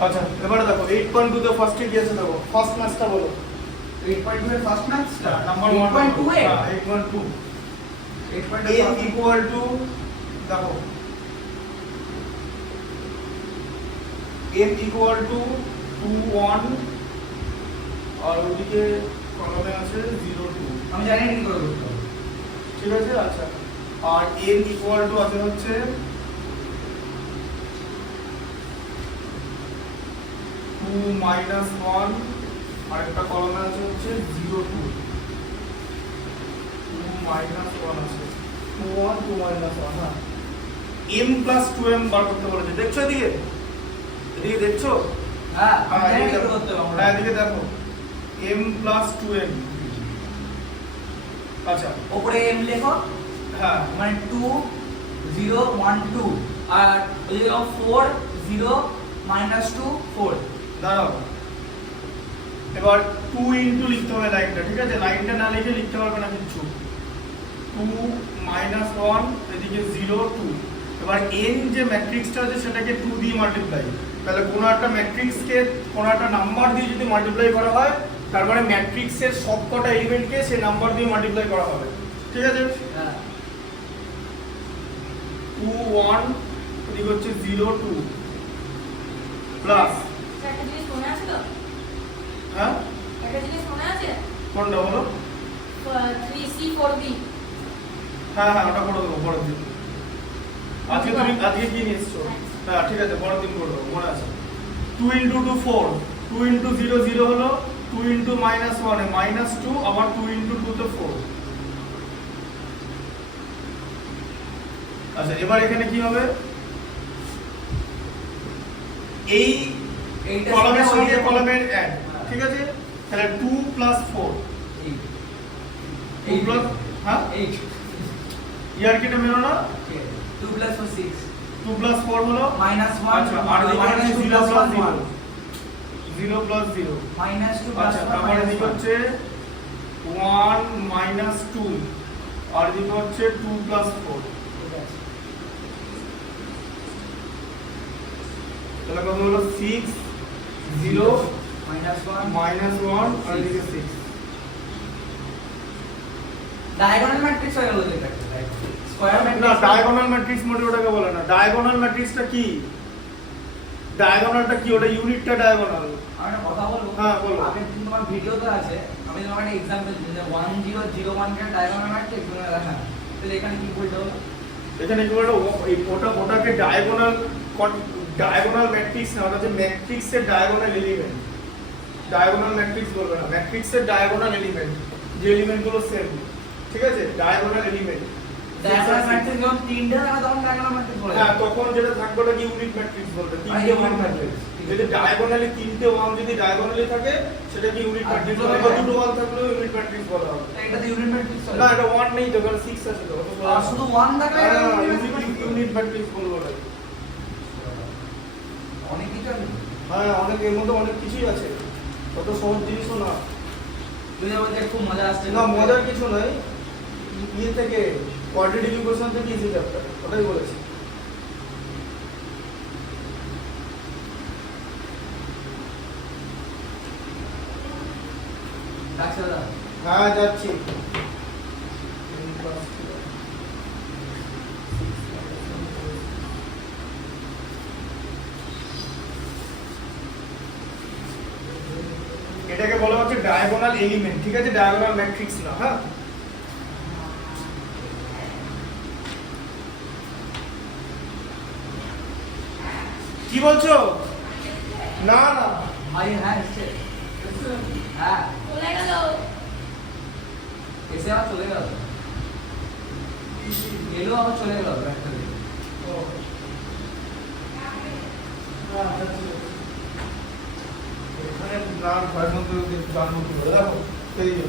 আচ্ছা এবারে দেখো 8.2 তে ফার্স্টে কি আছে দেখো ফার্স্ট ম্যাচটা বলো 8.2 এর ফার্স্ট ম্যাচটা number 8.2 A 8.2 8.2 n equal to দেখো n ইকুয়াল টু 2 1 আর ওদিকে কলমে আছে 0 2 আমি জানি না কি করে করতে হবে। ঠিক আছে আচ্ছা আর n ইকুয়াল টু আছে হচ্ছে 2 মাইনাস 1 আর একটা কলমে আছে হচ্ছে 0 2 2 মাইনাস 1 আছে 2 1 2 মাইনাস 1 হ্যাঁ m প্লাস 2m বার করতে বলেছে দেখছো এদিকে এদিকে দেখছো হ্যাঁ আমি হ্যাঁ জানি এদিকে কি করে দেখো করতে হবে আমরা। হ্যাঁ এদিকে দেখো m প্লাস 2m আচ্ছা উপরে m লেখো হ্যাঁ মানে 2 0 1 2 আর ওই যে 4 0 minus 2 4 দাঁড়াও এবার 2 ইনটু লিখতে হবে লাইনটা ঠিক আছে লাইনটা না লিখে লিখতে পারবে না কিছু 2 মাইনাস 1 এদিকে 0 2 এবার n যে ম্যাট্রিক্সটা আছে সেটাকে 2 দিয়ে মাল্টিপ্লাই তাহলে কোনো একটা ম্যাট্রিক্সকে কোনো একটা নাম্বার দিয়ে যদি মাল্টিপ্লাই করা হয় তার মানে ম্যাট্রিক্সের সবকটা এলিমেন্টকে সেই নাম্বার দিয়ে মাল্টিপ্লাই করা হবে ঠিক আছে হ্যাঁ 2 1 এদিকে হচ্ছে 0 2 প্লাস একটা জিনিস মনে আছে তো হ্যাঁ একটা জিনিস মনে আছে কোনটা বলো 3C4B হ্যাঁ হ্যাঁ ওটা করে দেবো পরের দিন আজকে তুমি আজকে কি নিয়ে এসছো হ্যাঁ ঠিক আছে পরের দিন করে দেবো মনে আছে 2 ইন্টু 2 4 2 ইন্টু 0 0 হলো 2 ইন্টু মাইনাস 1 এ মাইনাস 2 আবার 2 ইন্টু 2 তে 4 আচ্ছা এবার এখানে কি হবে এই এইটা কলামের সঙ্গে সঙ্গে ওই যে- কলামের অ্যাড ঠিক আছে তাহলে 2 প্লাস 4 2 প্লাস হ্যাঁ 8 ইয়ার কিটা মেরো না 2 plus 4 6 2 প্লাস 4 হলো minus 1 আচ্ছা আর এদিকে minus হচ্ছে 2 0 plus plus 1 0 plus 0 minus 2 plus আচ্ছা 1 তারপর minus এদিকে 1 হচ্ছে 1 মাইনাস 2 আর এদিকে হচ্ছে 2 প্লাস 4 ঠিক আছে তাহলে কত হলো 6 0 minus 1 মাইনাস 1 আর এদিকে 6 ডায়াগোনাল ম্যাট্রিক্স হয়ে গেল এটা স্কয়ার না ম্যাট্রিক্স ডায়াগোনাল ম্যাট্রিক্স মোটে ওটাকে বলে না ডায়াগোনাল ম্যাট্রিক্সটা কি ডায়াগোনালটা কি ওটা ইউনিটটা ডায়াগোনাল আমি একটা কথা বলবো হ্যাঁ, বলো। আমি কিন্তু তোমার ভিডিওতে আছে আমি তোমাকে একটা एग्जांपल দিই যে 1001 কে ডায়াগোনাল ম্যাট্রিক্স তুমি দেখা তাহলে এখানে কি বলতে হবে এখানে কি বলতো ওটাকে ডায়াগোনাল ম্যাট্রিক্স না ওটা হচ্ছে ম্যাট্রিক্সের ডায়াগোনাল এলিমেন্ট ডায়াগোনাল ম্যাট্রিক্স বলবে না ম্যাট্রিক্সের ডায়াগোনাল এলিমেন্ট যে এলিমেন্টগুলো সেম ঠিক আছে ডায়াগোনাল এলিমেন্ট ডায়াগোনাল ম্যাট্রিক্স যখন তিনটে থাকে তখন ডায়াগোনাল ম্যাট্রিক্স বলে হ্যাঁ তখন যেটা থাকবে ওটা কি ইউনিট ম্যাট্রিক্স বলবে তিনটে ওয়ান ম্যাট্রিক্স যদি ডায়াগোনালি তিনটে ওয়ান যদি ডায়াগোনালি থাকে সেটা কি ইউনিট আর ম্যাট্রিক্স দুটো বলে হয়? দুটো ওয়ান থাকলেও ইউনিট ম্যাট্রিক্স বলা হবে তো এটা তো ইউনিট ম্যাট্রিক্স না এটা ওয়ান নেই তো কারণ 6 আছে তো আর শুধু 1 থাকলে ইউনিট ম্যাট্রিক্স বলবো ওটা অনেক কিছু আছে হ্যাঁ অনেক এর মধ্যে অনেক কিছুই আছে কত সহজ জিনিসও না তুই বলতে খুব মজা আসছে না মজার কিছু নাই ইয়ে থেকে কোয়াড্রেটিক ইকুয়েশন থেকে ইজি চ্যাপ্টার ওটাই বলেছি রাখছে দাদা হ্যাঁ যাচ্ছি এটাকে বলা হচ্ছে ডায়াগোনাল এলিমেন্ট ঠিক আছে ডায়াগোনাল ম্যাট্রিক্স না হ্যাঁ কি বলছো না না ভাই হ্যাঁ এসছে হ্যাঁ চলে গেল এসে আবার চলে গেল এলো আবার চলে গেল একটা দিন ও হ্যাঁ যাচ্ছি এখানে প্রাণ ভয়ের মধ্যে গান মধ্যে বলে দেখো এই যে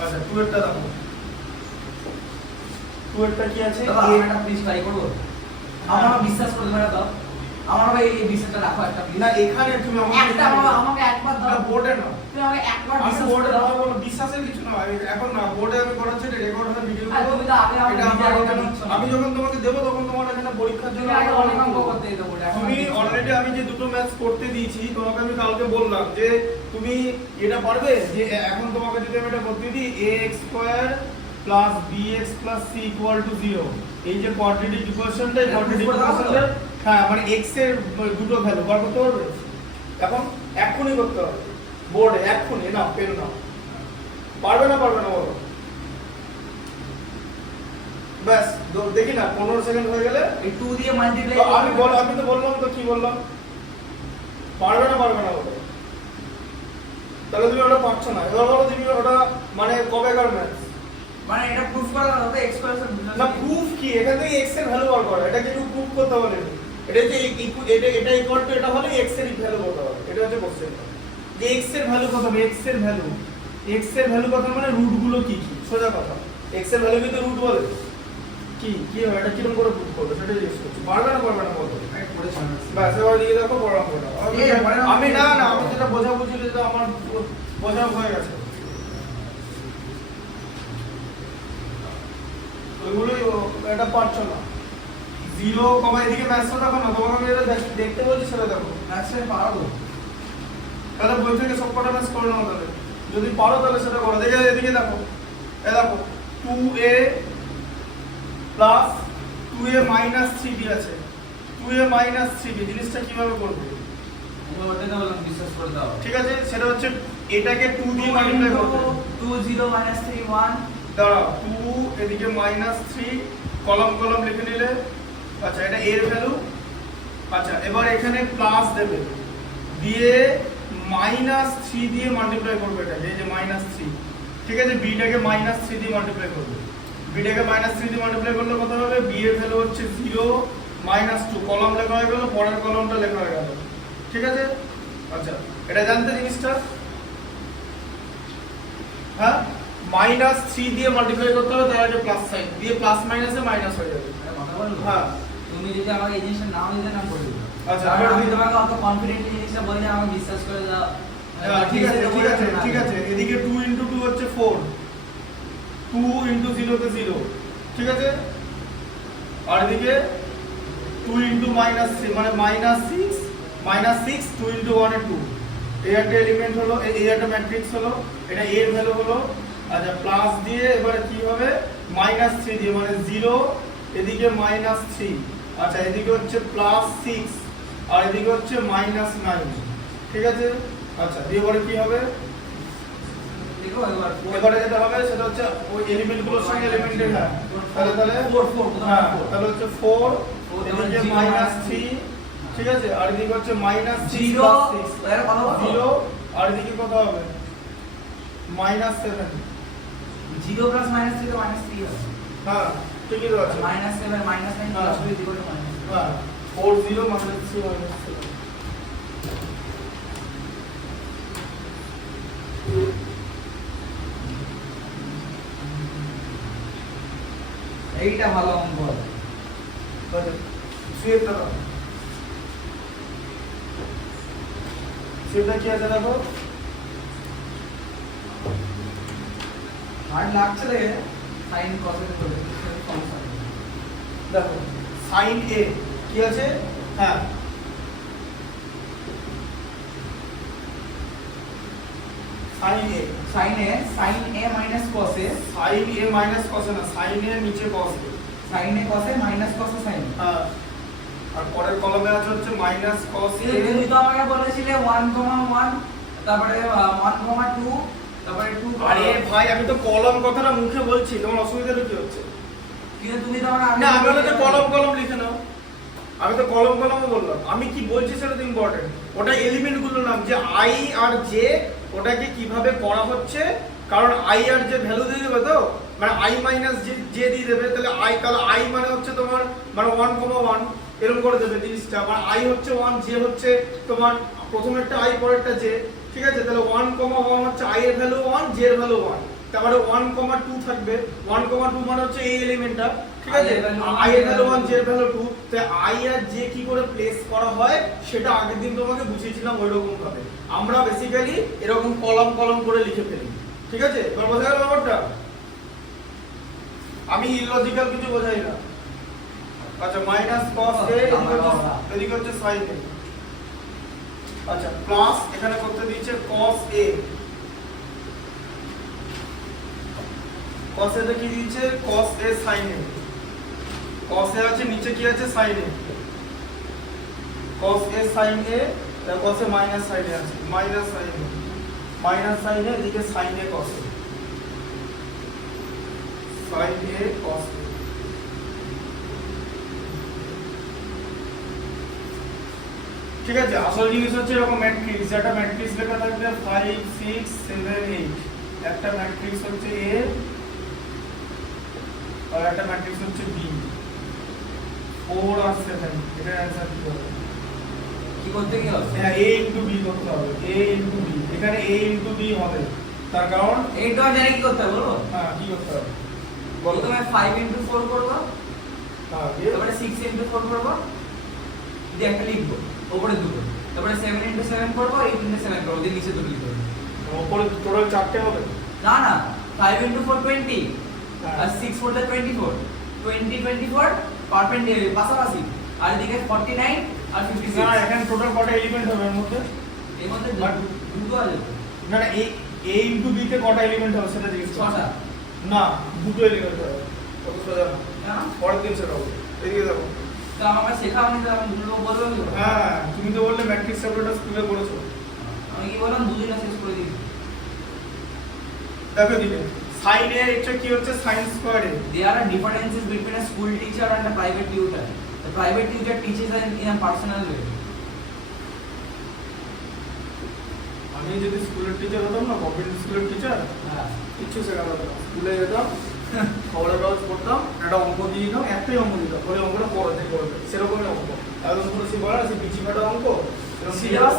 আচ্ছা টুয়েটটা দেখো টুয়েটটা কি আছে দাদা আমি একটা প্লিজ ট্রাই করবো আমার বিশ্বাস করে ধরে দাও আমার ভাই এই বিষয়টা রাখো একটা প্লিজ না এখানে তুমি একটা আমাকে একবার দাও বোর্ডে না তুমি আমাকে একবার আমি বিশ্বাস বোর্ডে করে দাও দাও বলো বিশ্বাসের কিছু না এখন না বোর্ডে আমি করাচ্ছি এটা রেকর্ড হবে ভিডিও আর তুমি তো আগে আমাকে এটা আমার নিজে এখানে দিচ্ছ না। আমি যখন তোমাকে দেবো তখন তোমার এখানে পরীক্ষার জন্য তুমি আগে অনেক অঙ্ক করতে দিতে বলে এখন তুমি আর দিচ্ছ না। অলরেডি আমি যে দুটো ম্যাথস করতে দিয়েছি তোমাকে আমি কালকে বললাম যে তুমি এটা পারবে যে এখন তোমাকে যদি আমি এটা করতে দিই ax² + bx + c = 0 এই যে কোয়াড্রেটিক ইকুয়েশনটা এই কোয়াড্রেটিক ইকুয়েশনের হ্যাঁ মানে x এর দুটো ভ্যালু বার করতে পারবে এখন এখনই করতে হবে বোর্ডে এখনই না পেন না পারবে না বলো ব্যাস দেখি না 15 সেকেন্ড হয়ে গেলে এই 2 দিয়ে মাল্টিপ্লাই আমি তো বললাম তো কি বললাম পারবে না বলো তাহলে তুমি ওটা পারছো না এবার বলো তুমি ওটা মানে কবেকার ম্যাথস মানে এটা প্রুফ করা হতো x স্কয়ার না প্রুফ কি এখান থেকে x এর ভ্যালু বার করা এটা কিছু প্রুফ করতে বলে এটা যে এটা ইকুয়াল টু এটা হলে x এর ভ্যালু কত হবে এটা হচ্ছে কোশ্চেন যে x এর ভ্যালু কত হবে x এর ভ্যালু কত মানে রুট গুলো কি কি সোজা কথা x এর ভ্যালু কিন্তু রুট বলে কি হবে এটা কিরকম করে প্রুফ করবে সেটা জিজ্ঞেস করছি পারবে না বলো ব্যাস এবার দিকে দেখো পড়াবো আমি না আমি যেটা বোঝাবুঝি যেটা আমার বোঝা হয়ে গেছে ওইগুলোই এটা পারছো না 0, এদিকে ম্যাথসটা দেখো না তোমাকে আমি এটা দেখতে বলছি সেটা দেখো ম্যাথসে পারবো তাহলে বই থেকে সব কটা ম্যাথস করে নাও তাহলে যদি পারো তাহলে সেটা করো দেখে এদিকে দেখো এই দেখো 2a + 2a - 3b আছে 2a - 3b জিনিসটা কিভাবে করবে আমি ওটাকে বললাম বিশ্বাস করে দাও ঠিক আছে সেটা হচ্ছে এটাকে 2 দিয়ে মাল্টিপ্লাই করবে 2 0 - 3 1 দাঁড়াও 2 এদিকে -3 কলম লিখে নিলে আচ্ছা এটা এর ভ্যালু আচ্ছা এবার এখানে প্লাস দেবে দিয়ে -3 দিয়ে মাল্টিপ্লাই করবে এটা এই যে -3 ঠিক আছে b টাকে -3 দিয়ে মাল্টিপ্লাই করবে b টাকে -3 দিয়ে মাল্টিপ্লাই করলে কত হবে b এর ভ্যালু হচ্ছে 0 -2 কলম লেখা হয়ে গেল পরের কলমটা লেখা হয়ে গেল ঠিক আছে আচ্ছা এটা জানতে জিনিসটা হ্যাঁ -3 দিয়ে মাল্টিপ্লাই করতে হবে তার আগে প্লাস সাইন দিয়ে প্লাস মাইনাসে মাইনাস হয়ে যাবে কথা বলবো হ্যাঁ তুমি যদি আমাকে এই জিনিসটা নাও দিতে না করে দিও আচ্ছা আমি তোমাকে অত কনফিডেন্টলি জিনিসটা বলি আমাকে বিশ্বাস করে দাও ঠিক আছে এদিকে 2 * 2 হচ্ছে 4 2 * 0 তে 0 ঠিক আছে আর এদিকে 2 * -3 মানে -6 2 * 1 এ 2 এই একটা এলিমেন্ট হলো এই একটা ম্যাট্রিক্স হলো এটা a এর ভ্যালু হলো আচ্ছা প্লাস দিয়ে এবারে কি হবে -3 দিয়ে মানে 0 এদিকে -3 আচ্ছা এদিকে হচ্ছে +6 আর এদিকে হচ্ছে -9 ঠিক আছে আচ্ছা দিয়ে এবারে কি হবে দেখো এবারে যেটা হবে সেটা হচ্ছে ওই এলিমেন্টগুলোর সঙ্গে এলিমেন্টের হ্যাঁ তাহলে 4 হ্যাঁ তাহলে হচ্ছে 4 এদিকে -3 ঠিক আছে আর এদিকে হচ্ছে -6 0 + 6 এর কত 0 আর এদিকে কত হবে -7 0 + -3 তো -3 হবে হ্যাঁ ঠিকই তো আছে -7 -9 প্লাস 2 ইকুয়াল টু হ্যাঁ 4 0 -3 -7 এইটা ভালো অঙ্ক আচ্ছা সুয়েটা দাও সুয়েটা কি আছে দেখো হার্ড লাগছে দেখে সাইন কসে করে সমস্যা দেখো sin a কি আছে হ্যাঁ sin a sin a minus cos a sin a minus cos a না sin a নিচে cos a sin a cos a minus cos a sin হ্যাঁ আর পরের কলমে আছে হচ্ছে মাইনাস cos a তুমি তো আমাকে বলেছিলে 1,1 তারপরে 1,2 তারপরে 2 আরে ভাই আমি তো কলম কথাটা মুখে বলছি তোমার অসুবিধাটা কি হচ্ছে কিন্তু তুমি তো আমাকে না আমি বলতে কলম লিখে নাও আমি তো কলমও বললাম আমি কি বলছি সেটা তো ইম্পর্টেন্ট ওটা এলিমেন্ট গুলোর নাম যে i আর j ওটাকে কিভাবে করা হচ্ছে কারণ i আর j ভ্যালু দিয়ে দেবে তো মানে i - j দিয়ে দেবে তাহলে i মানে হচ্ছে তোমার মানে 1,1 এরকম করে দেবে জিনিসটা মানে i হচ্ছে 1 j হচ্ছে তোমার প্রথমেরটা i পরেরটা j ঠিক আছে তাহলে 1,1 হচ্ছে i এর ভ্যালু 1 j এর ভ্যালু 1 তারপরে 1,2 থাকবে 1,2 মানে হচ্ছে এই এলিমেন্টটা ঠিক আছে i এর ভ্যালু 1 j এর ভ্যালু 2 তাই i আর j কি করে প্লেস করা হয় সেটা আগের দিন তোমাকে বুঝিয়েছিলাম ওই রকম ভাবে আমরা বেসিক্যালি এরকম কলম করে লিখে ফেলি ঠিক আছে এবার বোঝা গেল ব্যাপারটা আমি ইলজিক্যাল কিছু বোঝাই না আচ্ছা মাইনাস cos a এদিকে হচ্ছে sin a আচ্ছা প্লাস এখানে করতে দিয়েছে cos a, cos a তে কি দিয়েছে cos a sin a, cos a আছে নিচে কি আছে sin a, cos a sin a, cos a minus sin a আছে minus sin a, minus sin a এদিকে sin a cos a, sin a cos a। ঠিক আছে, আসল জিনিস হচ্ছে এরকম ম্যাট্রিক্স, একটা ম্যাট্রিক্স লেখা থাকবে 5 6 7 8, একটা ম্যাট্রিক্স হচ্ছে A আর একটা ম্যাট্রিক্স হচ্ছে B, 4 আর 7, এটা অ্যানসার কি হবে? কি করতে কি হবে? হ্যাঁ A into B করতে হবে, A into B, এখানে A into B হবে, তার কারণ এইটা জানি কি করতে হবে বলো? হ্যাঁ কি করতে হবে বলো তুমি 5 into 4 করব, হ্যাঁ তারপরে 6 into 4 করব, দিয়ে একটা লিখবো উপরে দুটো, তারপরে 7 into 7 করব, 8 into 7 করব, দিয়ে নিচে দুটো লিখবো। উপরে টোটাল 4টে হবে না না 5 into 4 20 হ্যাঁ। আর 6 4 24 20 24 পারপেন্ডিকুলার পাশাপাশি, আর এদিকে 49 আর 56। না এখানে টোটাল কটা এলিমেন্ট হবে এর মধ্যে? এর মধ্যে দুটো আছে তো, না না A into B তে কটা এলিমেন্ট হবে সেটা জিজ্ঞেস করছি। 6টা না দুটো এলিমেন্ট হবে, কত সোজা না, না? পরের দিন সেটা হবে, এদিকে দেখো। তো আমাকে শেখাওনি, তো আমি দুটো বলবো কি করে? হ্যাঁ তুমি তো বললে ম্যাট্রিক্স সেপারেটর স্কুলে করেছো, আমি কি বললাম দুদিনে শেষ করে দিই। দেখো দিলে sin a এটা কি হচ্ছে sin square a, There are differences between a school teacher and a private tutor. The private tutor teaches in a personal way. আমি যদি স্কুলের টিচার হতাম না, গভর্নমেন্ট স্কুলের টিচার, কিচ্ছু শেখানো হতো না, স্কুলে যেতাম খবরের কাগজ পড়তাম, একটা অঙ্ক দিয়ে দিতাম, একটাই অঙ্ক দিতাম, ওই অঙ্কটা পড়াতে করবে, সেরকমই অঙ্ক একদম পুরো সে বলা সে পিছি ফাটা অঙ্ক সিলেবাস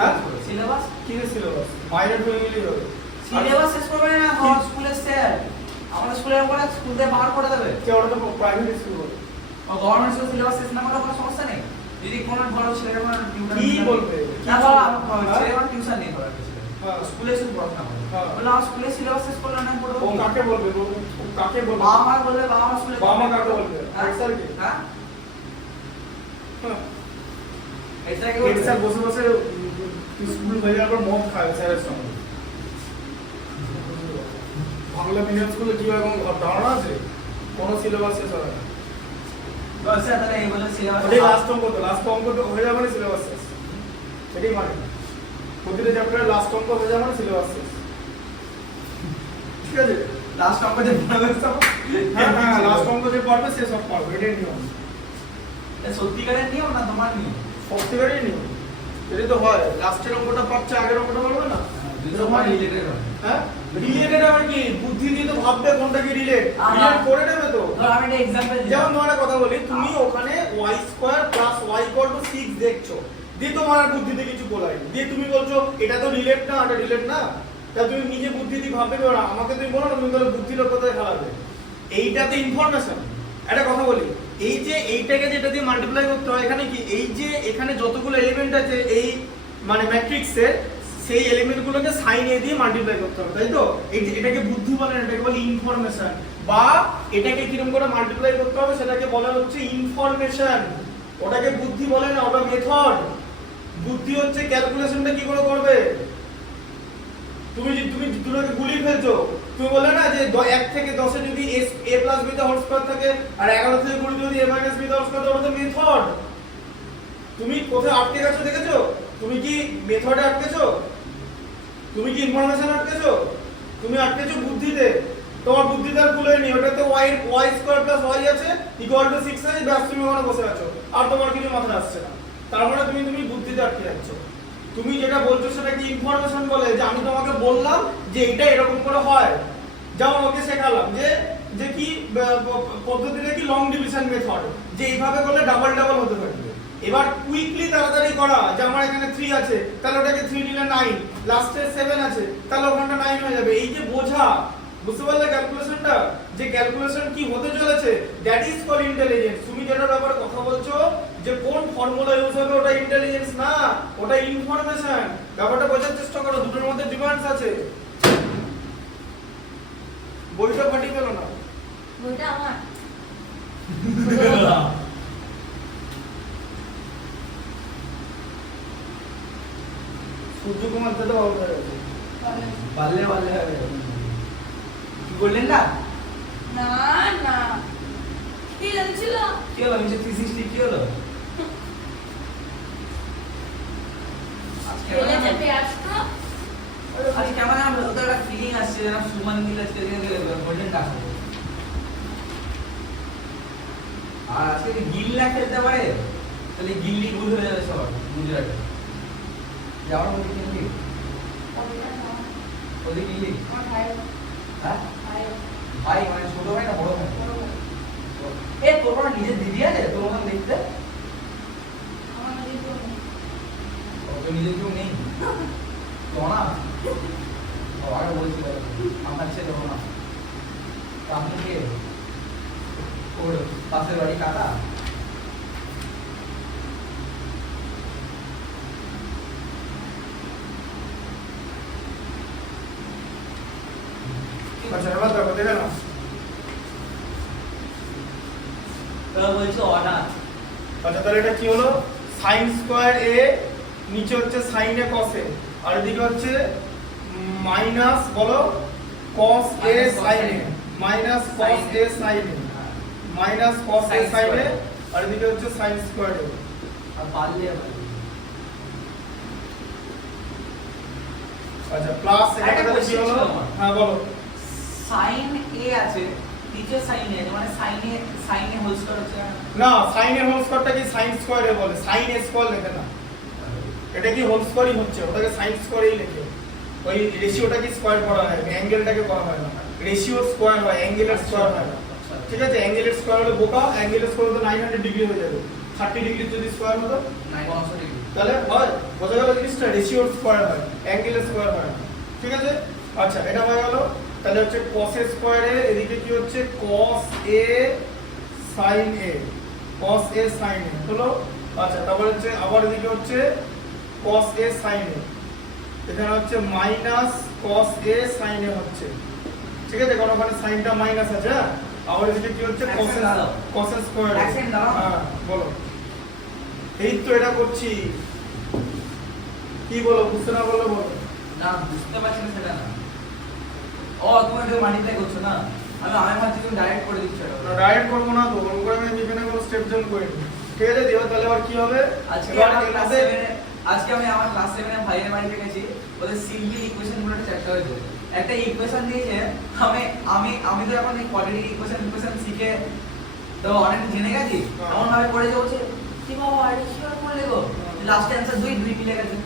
হ্যাঁ সিলেবাস কি রে সিলেবাস বাইরে হয়ে গেলেই হবে, সিলেবাস শেষ করবে না আমার স্কুলের স্যার, আমাদের স্কুলের পরে স্কুল থেকে বার করে দেবে। কে ওটা তো প্রাইভেট স্কুল হবে, গভর্নমেন্ট স্কুল সিলেবাস শেষ না করলে কোনো সমস্যা নেই। যদি কোনো বড় ছেলের কোনো টিউটর কি বলবে না বলা ছেলের কোনো টিউশন নেই ধরা হ্যাঁ স্কুলে শুধু পড়াশোনা করে হ্যাঁ। বলে আমার স্কুলে সিলেবাস শেষ করলে না পড়বো ও কাকে বলবে ও কাকে বলবে বাবা মা বলবে, বাবা মা স্কুলে বাবা মা কাকে বলবে হেড স্যারকে হ্যাঁ হ্যাঁ এটাকে হেড স্যার বসে বসে স্কুল হয়ে যাওয়ার পর মদ খায় স্যারের সঙ্গে, বাংলা মিডিয়াম স্কুলে কি হয় কোনো ধারণা আছে? কোনো সিলেবাস শেষ হয় না, বলছে তাহলে এই বলে সিলেবাস ওটাই লাস্ট অঙ্ক তো হয়ে যাবে মানে সিলেবাস শেষ, সেটাই মানে প্রতিটা চ্যাপ্টারে লাস্ট অঙ্ক হয়ে যাবে মানে সিলেবাস শেষ, ঠিক আছে? লাস্ট অঙ্ক যে পড়াবে সব হ্যাঁ হ্যাঁ লাস্ট অঙ্ক যে পড়বে সে সব পারবে, এটাই নিয়ম, সত্যিকারের নিয়ম না তোমার নিয়ম? সত্যিকারই নিয়ম, এটাই তো হয়, লাস্টের অঙ্কটা পাচ্ছে আগের অঙ্কটা পারবে না, হ্যাঁ রিলেটেড আবার কি বুদ্ধি দিয়ে তো ভাববে কোনটা কি রিলেট, রিলেট করে নেবে তো। ধর আমি একটা एग्जांपल দিই, যেমন তোমার একটা কথা বলি, তুমি ওখানে y square plus y equal to 6 দেখছো, দিয়ে তোমার আর বুদ্ধিতে কিছু বলাইনি, দিয়ে তুমি বলছো এটা তো রিলেট না, এটা রিলেট না, তাহলে তুমি নিজে বুদ্ধি দিয়ে ভাববে কেন, আমাকে তুমি বলো না, তুমি তাহলে বুদ্ধির কোথায় খেলাবে, এইটাতে ইনফরমেশন। একটা কথা বলি, এই যে এইটাকে যেটা দিয়ে মাল্টিপ্লাই করতে হয়, এখানে কি এই যে এখানে যতগুলো এলিমেন্ট আছে এই মানে ম্যাট্রিক্সের, সেই এলিমেন্টগুলোকে সাইন এ দিয়ে মাল্টিপ্লাই করতে হবে, তাই তো? এই যে এটাকে বুদ্ধি বলে না, এটাকে বলে ইনফরমেশন, বা এটাকে কিরকম করে মাল্টিপ্লাই করতে হবে সেটাকে বলা হচ্ছে ইনফরমেশন, ওটাকে বুদ্ধি বলে না, ওটা মেথড। বুদ্ধি হচ্ছে ক্যালকুলেশনটা কি করে করবে, তুমি দুটোকে গুলিয়ে ফেলছো, তুমি বললে না যে 1 থেকে 10 এ যদি a প্লাস b তে হোল স্কয়ার থাকে আর 11 থেকে 20 যদি a মাইনাস b তে হোল স্কয়ার থাকে, ওটা তো মেথড। তুমি কোথায় আটকে গেছো দেখেছো? তুমি কি মেথডে আটকেছো? তুমি কি ইনফরমেশনে আটকেছো? তুমি আটকেছো বুদ্ধিতে, তোমার বুদ্ধিতে আর ভুল হয়নি, ওটা তো y স্কয়ার প্লাস y আছে ইকুয়াল টু 6 আছে, ব্যাস তুমি ওখানে বসে আছো, আর তোমার কিছু মাথায় আসছে না, তার মানে তুমি বুদ্ধিতে আটকে যাচ্ছো। তুমি যেটা বলছো সেটা কি ইনফরমেশন বলে, যে আমি তোমাকে বললাম যে এটা এরকম করে হয়, যেমন ওকে শেখালাম যে কি পদ্ধতিটা কি লং ডিভিশন মেথড, যে এইভাবে করলে ডাবল ডাবল হতে থাকবে। এবার কুইকলি তাড়াতাড়ি করা, যে আমার এখানে 3 আছে তাহলে ওটাকে 3 নিলে 9, লাস্টে 7 আছে তাহলে ওখানটা 9 হয়ে যাবে, এই যে বোঝা, বুঝতে পারলে ক্যালকুলেশনটা, যে ক্যালকুলেশন কি হতে চলেছে, দ্যাট ইজ কল ইন্টেলিজেন্স। তুমি যেটার ব্যাপারে কথা বলছো যে কোন ফর্মুলা ইউজ হবে, ওটা ইন্টেলিজেন্স না, ওটা ইনফরমেশন। ব্যাপারটা বোঝার চেষ্টা করো, দুটোর মধ্যে ডিফারেন্স আছে। বইটা ফাটি গেল না, বইটা আমার সূর্যকুমার দাদা অল হয়ে গেছে। পারলে পারলে হবে কি করলেন না না না কি জানছিল কি হলো মিস্টার 360 কি হলো আজকে বলে যাবে আসতো আজকে কেমন আমার ওটা একটা ফিলিং আসছে যেন সুমন গিল আজকে গোল্ডেন কাপ হবে আর আজকে যদি গিল্লা খেলতে পারে তাহলে গিল্লি গুল হয়ে যাবে সব গুজরাটে যাওয়ার মধ্যে কিনলি ওদের কিনলি আমার ভাই হ্যাঁ ভাই ভাই মানে ছোট ভাই না বড় ভাই এ তোর কোনো নিজের দিদি আছে তোর মতন দেখতে আমার নিজের কেউ নেই। তোর নিজের কেউ নেই তো না ও আগে বলছিল আমার ছেলে ও না তো আপনি কে ওর পাশের বাড়ি কাকা আচ্ছা এবার দেখো দেখে নাও তো বলছো অনাথ আচ্ছা তাহলে এটা কি হলো sin স্কয়ার a নিচে হচ্ছে sin a cos a আর এদিকে হচ্ছে মাইনাস বলো cos a sin a minus cos a sin a minus cos a sin a আর এদিকে হচ্ছে sin স্কয়ার a আর পারলে আচ্ছা প্লাস এটা একটা তাহলে কি question হলো ছিল আমার। হ্যাঁ বলো সাইন এ আছে নিচে সাইন এ মানে সাইন এ হোল স্কয়ার হচ্ছে না sin এর হোল স্কয়ারটা কি sin স্কয়ার এ বলে sin a স্কয়ার লেখে না এটা কি হোল স্কয়ারই হচ্ছে ওটাকে sin স্কয়ারই লেখে ওই রেশিওটা কি স্কয়ার করা হয় অ্যাঙ্গেলটাকে করা হয় না রেশিও স্কয়ার হয় অ্যাঙ্গেলের স্কয়ার হয় না ঠিক আছে অ্যাঙ্গেলের স্কয়ার হলে বোকা অ্যাঙ্গেলের স্কয়ার হলে 900 ডিগ্রি হয়ে যাবে 30 ডিগ্রি যদি স্কয়ার হতো 990 ডিগ্রি তাহলে হয় বোঝা গেল জিনিসটা রেশিওর স্কয়ার হয় অ্যাঙ্গেলের স্কয়ার হয় না ঠিক আছে আচ্ছা এটা হয়ে গেল তাহলে হচ্ছে cos a স্কয়ারে এদিকে কি হচ্ছে cos a sin a cos a sin a হলো আচ্ছা তারপর হচ্ছে আবার এদিকে হচ্ছে cos a sin a এখানে হচ্ছে minus cos a sin a হচ্ছে ঠিক আছে কারণ ওখানে সাইনটা মাইনাস আছে হ্যাঁ আবার এদিকে কি হচ্ছে cos a স্কয়ার Accent দাও। হ্যাঁ বলো এই তো এটা করছি কি বলো বুঝতে না বলো বলো না বুঝতে পারছি না সেটা না ও তুমি এটা মানিটাই করছো না আমি ভাবছি তুমি ডাইরেক্ট করে দিচ্ছ এটা ডাইরেক্ট করবো না তো ওরকম করে আমি এখানে কোনো স্টেপ জয়েন করিনি ঠিক আছে দিও তাহলে আবার কি হবে আজকে এবার আমার এর ক্লাস মধ্যে 7 আজকে আমি আমার ক্লাস 7 এর ভাইয়ের বাড়িতে গেছি ওদের সিম্পল ইকুয়েশন গুলো চ্যাপ্টার হয়েছে একটা ইকুয়েশন দিয়েছে আমি তো এখন এই কোয়াড্রেটিক ইকুয়েশন শিখে তো অনেক জেনে গেছি এমন ভাবে পড়ে যাচ্ছে কি বাবা এটা কি করে পড়লে গো লাস্ট অ্যানসার দুই মিলে গেছে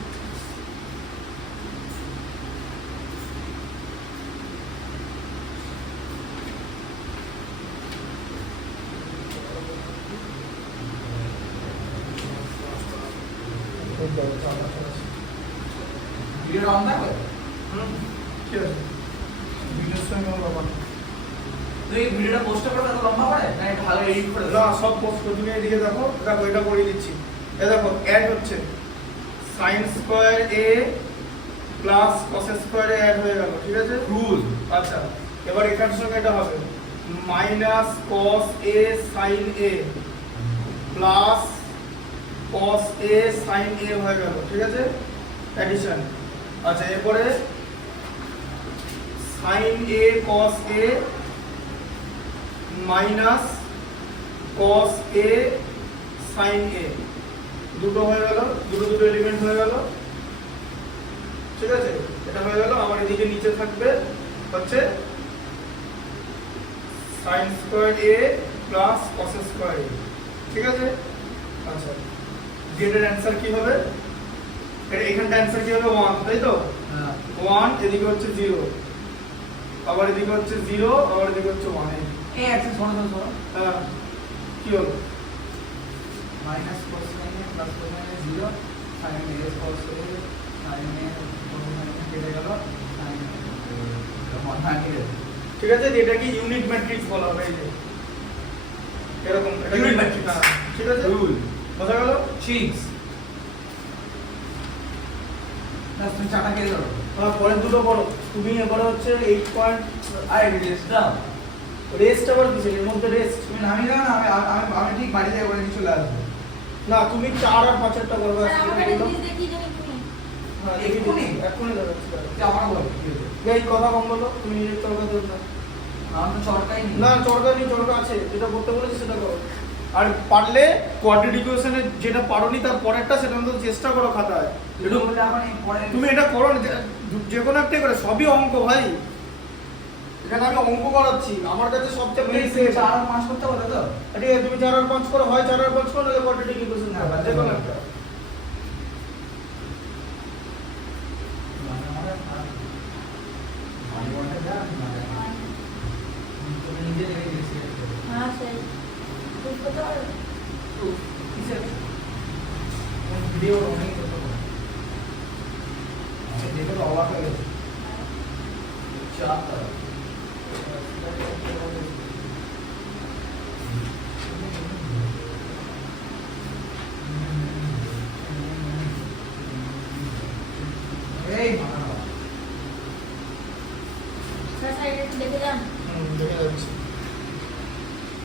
ভিডিও অন থাকবে ঠিক আছে ভিডিওর সঙ্গে আমার বাবা তুই এই ভিডিওটা পোস্ট করবে তো লম্বা করে না এটা ভালো এডিট করে না সব পোস্ট করে তুমি এদিকে দেখো দেখো এটা করে দিচ্ছি এই দেখো অ্যাড হচ্ছে sin square a plus cos square a add হয়ে গেল ঠিক আছে রুল আচ্ছা এবার এখানের সঙ্গে এটা হবে minus cos a sin a plus cos a sin a হয়ে গেল ঠিক আছে অ্যাডিশন আচ্ছা এরপরে sin a cos a minus cos a sin a দুটো হয়ে গেল দুটো এলিমেন্ট হয়ে গেল ঠিক আছে এটা হয়ে গেল আমার এদিকে নিচে থাকবে হচ্ছে sin square a plus cos square a ঠিক আছে আচ্ছা গেটের অ্যানসার কি হবে এটা এখানটা অ্যানসার কি হবে 1 তাই তো হ্যাঁ 1 এদিকে হচ্ছে 0 আবার এদিকে হচ্ছে 0 আবার এদিকে হচ্ছে 1 এই অ্যাকসেস শোনো হ্যাঁ কি হলো minus cos plus cos 0 sin a cos a sin a কেটে গেল sin ঠিক আছে এটা কি ইউনিট ম্যাট্রিক্স বলা হয় এই যে এরকম এটা Unit unit matrix। হ্যাঁ, ঠিক আছে রুল বোঝা গেল চিজ না তুমি চাটা কেটে দাও হ্যাঁ পরের দুটো বলো তুমি এবারে হচ্ছে 8 পয়েন্ট আরে রেস্ট দাও রেস্ট আবার কিসের এর মধ্যে রেস্ট তুমি নামিয়ে দাও না আমি ঠিক বাড়ি থেকে করে নিয়ে চলে আসবো না তুমি 4 আর 5 এরটা করবে স্যার, আজকে আমাকে একটা বললাম জিনিস দেখিয়ে দেন একটু। এক্ষুনি এক্ষুনি দেখাচ্ছি তুই আমাকে বল এই কথা কম বলো, তুমি নিজের চরকা দেবে না। আমি তো চরকাই নি না চরকা নেই, চরকা আছে, যেটা করতে বলেছি সেটা করো। আর পারলে কোয়াড্রেটিক ইকুয়েশনে যেটা পারোনি তার পরেরটা সেটা অন্তত চেষ্টা করো খাতায়। একটু বলে এখন এই পরে তুমি এটা করো না, যে কোনো একটাই করে, সবই অঙ্ক ভাই। এখানে আমি অঙ্ক করাচ্ছি, আমার কাছে সব তুমি চ্যাপ্টারই 4 আর 5 করতে বলো তো ঠিক আছে, তুমি 4 আর 5 করো, হয় 4 আর 5 করো, নাহলে কোয়াড্রেটিক ইকুয়েশন না, যে কোনো একটা। হ্যাঁ সেই তুই কত আর ভিডিও অনেক দেখে তো অবাক হয়ে গেছে চাপ এই মানা সাইডে দেখে যান দেখে যাচ্ছি।